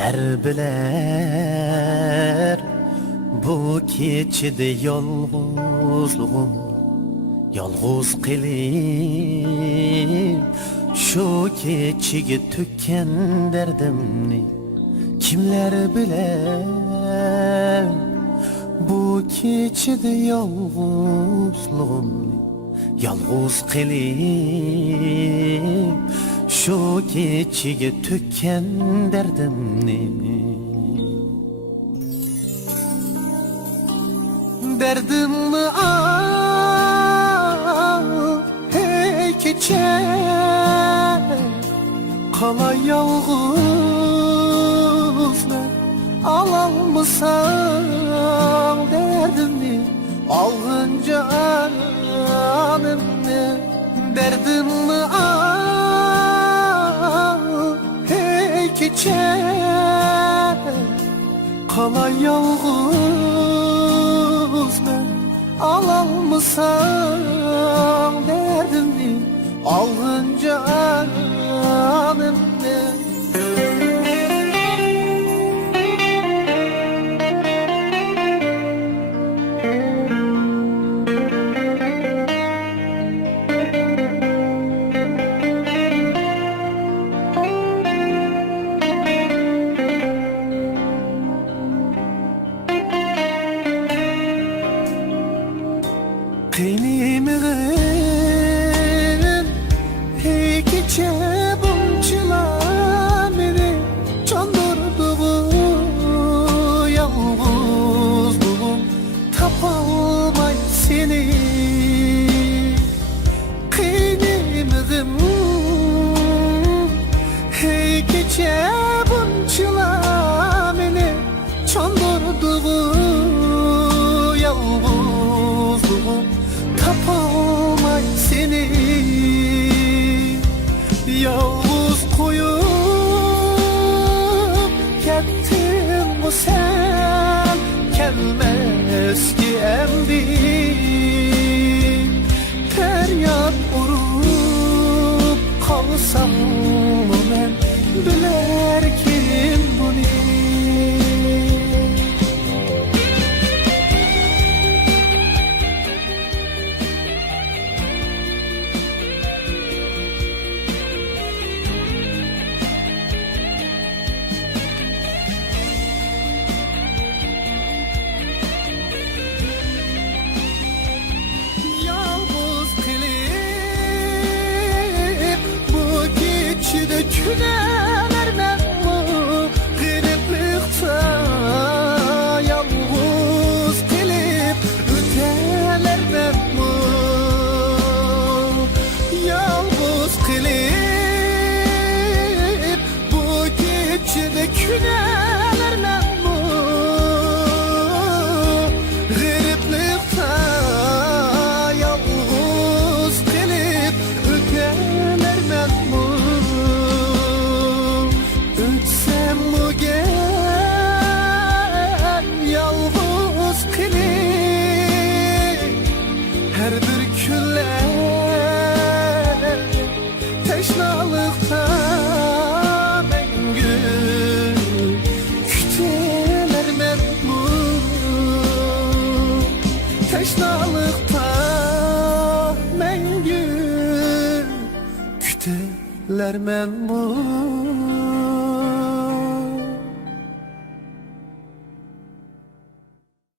kimler biler bu keçide yolguzluğum, yolguz kılıp şu keçige tükken derdimni kimler biler bu keçide yolguzluğum, yolguz kılıp şu keçige tükken derdimni. Derdimni al hey keçe, kala yalğızlar alalmısan derdimni, alğınca anımni. Derdimni al hey keçe, kala yalğızlar alalmısan derdimni, alğınca anımni. Kıynimin hey keçe bunçılar beni çandırdığı yalğızlığım, tapalmay seni. Kıynimin hey keçe bunçılar beni çandırdığı yalğızlığım, tapamay seni. Yalnız koyup gittin bu sen, gelmez ki emdi. Feryat urup kalsam mı ben, biler kim bunu. Küneler ben bu gırıplıkta, yalnız gelip öteler ben bu. Yalnız gelip bu gecede küneler ben bu gırıplıkta, yalnız gelip öteler ben bu. Her bir küller teşnalıkta mengü küteler men bu. Teşnalıkta mengü küteler men bu.